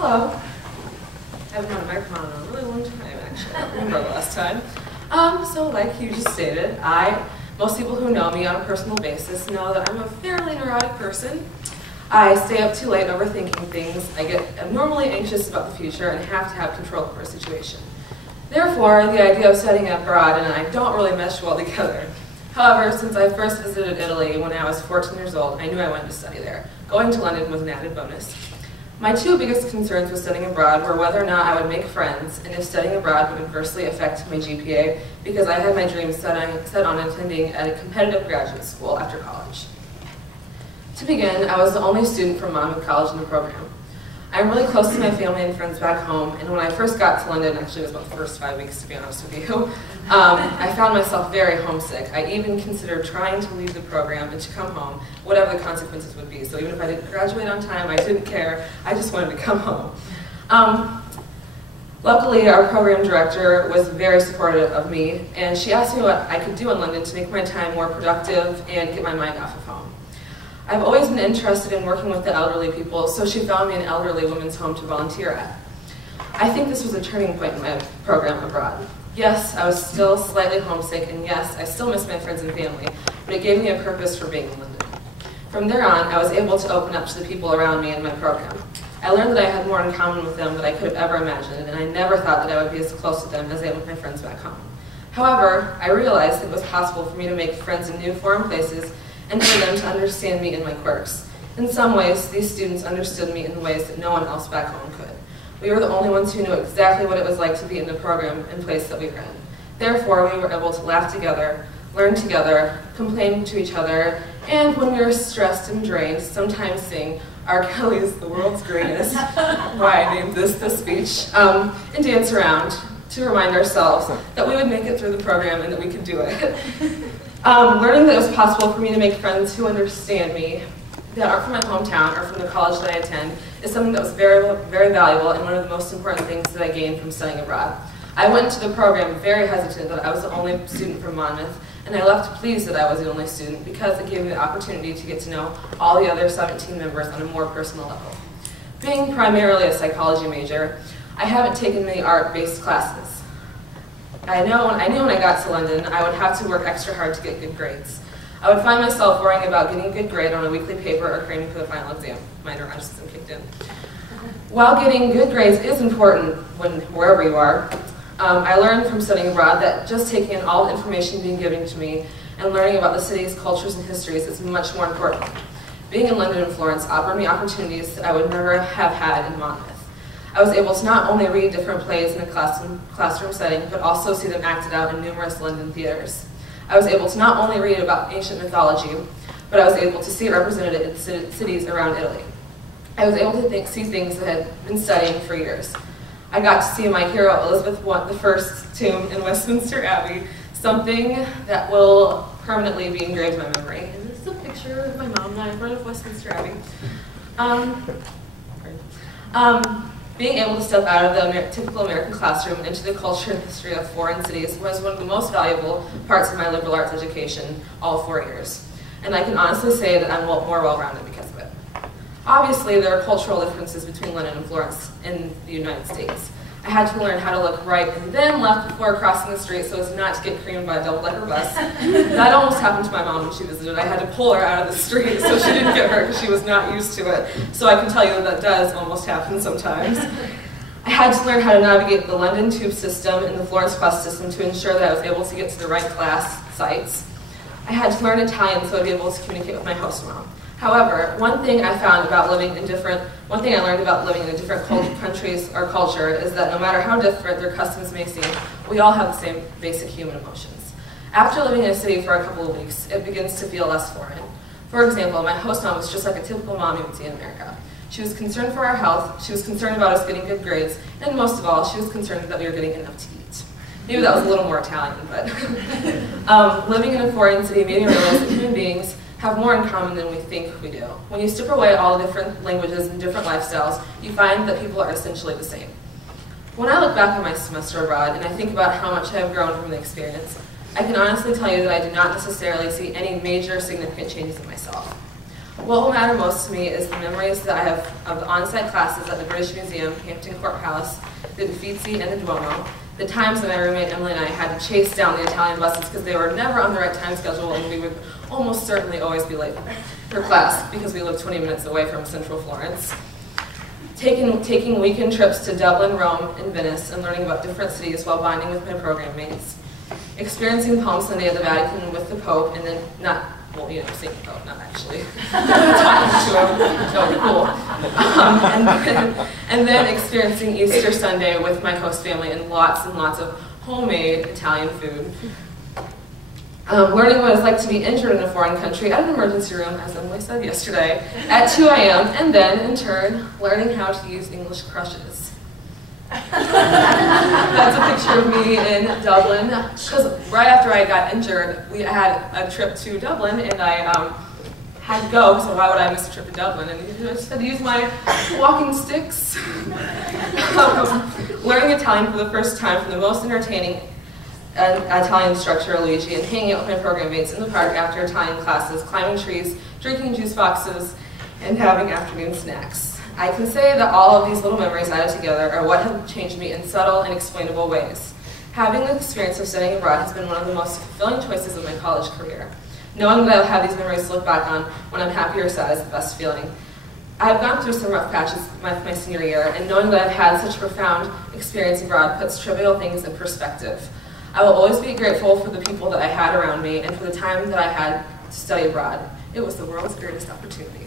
Hello. I haven't had a microphone in a really long time, actually. I don't remember the last time. So like you just stated, most people who know me on a personal basis know that I'm a fairly neurotic person. I stay up too late overthinking things. I get abnormally anxious about the future and have to have control over a situation. Therefore, the idea of studying abroad and I don't really mesh well together. However, since I first visited Italy when I was 14 years old, I knew I wanted to study there. Going to London was an added bonus. My two biggest concerns with studying abroad were whether or not I would make friends and if studying abroad would adversely affect my GPA, because I had my dreams set on attending a competitive graduate school after college. To begin, I was the only student from Monmouth College in the program. I'm really close to my family and friends back home, and when I first got to London, actually it was about the first 5 weeks to be honest with you, I found myself very homesick. I even considered trying to leave the program and to come home, whatever the consequences would be. So even if I didn't graduate on time, I didn't care, I just wanted to come home. Luckily, our program director was very supportive of me, and she asked me what I could do in London to make my time more productive and get my mind off of home. I've always been interested in working with the elderly people, so she found me an elderly women's home to volunteer at. I think this was a turning point in my program abroad. Yes, I was still slightly homesick, and yes, I still miss my friends and family, but it gave me a purpose for being in London. From there on, I was able to open up to the people around me in my program. I learned that I had more in common with them than I could have ever imagined, and I never thought that I would be as close to them as I am with my friends back home. However, I realized it was possible for me to make friends in new foreign places and for them to understand me and my quirks. In some ways, these students understood me in ways that no one else back home could. We were the only ones who knew exactly what it was like to be in the program and place that we were in. Therefore, we were able to laugh together, learn together, complain to each other, and when we were stressed and drained, sometimes sing R. Kelly's The World's Greatest, why I named this the speech, and dance around to remind ourselves that we would make it through the program and that we could do it. Learning that it was possible for me to make friends who understand me, that aren't from my hometown or from the college that I attend, is something that was very, very valuable and one of the most important things that I gained from studying abroad. I went into the program very hesitant that I was the only student from Monmouth, and I left pleased that I was the only student because it gave me the opportunity to get to know all the other 17 members on a more personal level. Being primarily a psychology major, I haven't taken many art-based classes. I knew when I got to London, I would have to work extra hard to get good grades. I would find myself worrying about getting a good grade on a weekly paper or cramming for the final exam. My neuroticism kicked in. While getting good grades is important wherever you are, I learned from studying abroad that just taking in all the information being given to me and learning about the city's cultures and histories is much more important. Being in London and Florence offered me opportunities that I would never have had in Monmouth. I was able to not only read different plays in a classroom setting, but also see them acted out in numerous London theaters. I was able to not only read about ancient mythology, but I was able to see it represented in cities around Italy. I was able to see things that I had been studying for years. I got to see my hero Elizabeth I's tomb in Westminster Abbey, something that will permanently be engraved in my memory. And this is a picture of my mom and I in front of Westminster Abbey. Being able to step out of the typical American classroom into the culture and history of foreign cities was one of the most valuable parts of my liberal arts education all 4 years. And I can honestly say that I'm more well-rounded because of it. Obviously, there are cultural differences between London and Florence in the United States. I had to learn how to look right and then left before crossing the street so as not to get creamed by a double-decker bus. That almost happened to my mom when she visited. I had to pull her out of the street so she didn't get hurt because she was not used to it. So I can tell you that that does almost happen sometimes. I had to learn how to navigate the London tube system and the Florence bus system to ensure that I was able to get to the right class sites. I had to learn Italian so I'd be able to communicate with my host mom. However, one thing I learned about living in different countries or culture is that no matter how different their customs may seem, we all have the same basic human emotions. After living in a city for a couple of weeks, it begins to feel less foreign. For example, my host mom was just like a typical mom you would see in America. She was concerned for our health, she was concerned about us getting good grades, and most of all, she was concerned that we were getting enough to eat. Maybe that was a little more Italian, but living in a foreign city made me realize that human beings have more in common than we think we do. When you strip away all the different languages and different lifestyles, you find that people are essentially the same. When I look back on my semester abroad and I think about how much I have grown from the experience, I can honestly tell you that I do not necessarily see any major significant changes in myself. What will matter most to me is the memories that I have of the on-site classes at the British Museum, Hampton Court Palace, the Uffizi, and the Duomo. The times that my roommate Emily and I had to chase down the Italian buses because they were never on the right time schedule, and we would almost certainly always be late for class because we lived 20 minutes away from central Florence. Taking weekend trips to Dublin, Rome, and Venice, and learning about different cities while bonding with my program mates. Experiencing Palm Sunday at the Vatican with the Pope, and then seeing the Pope, not actually talking to him. That would be cool. And then experiencing Easter Sunday with my host family and lots of homemade Italian food. Learning what it's like to be injured in a foreign country at an emergency room, as Emily said yesterday, at 2 a.m., and then, in turn, learning how to use English crushes. That's a picture of me in Dublin, because right after I got injured, we had a trip to Dublin, and I had to go, so why would I miss a trip to Dublin? And I just had to use my walking sticks. Learning Italian for the first time from the most entertaining Italian instructor, Luigi, and hanging out with my program mates in the park after Italian classes, climbing trees, drinking juice boxes, and having afternoon snacks. I can say that all of these little memories added together are what have changed me in subtle and explainable ways. Having the experience of studying abroad has been one of the most fulfilling choices of my college career. Knowing that I'll have these memories to look back on when I'm happy or sad is the best feeling. I've gone through some rough patches my senior year, and knowing that I've had such a profound experience abroad puts trivial things in perspective. I will always be grateful for the people that I had around me and for the time that I had to study abroad. It was the world's greatest opportunity.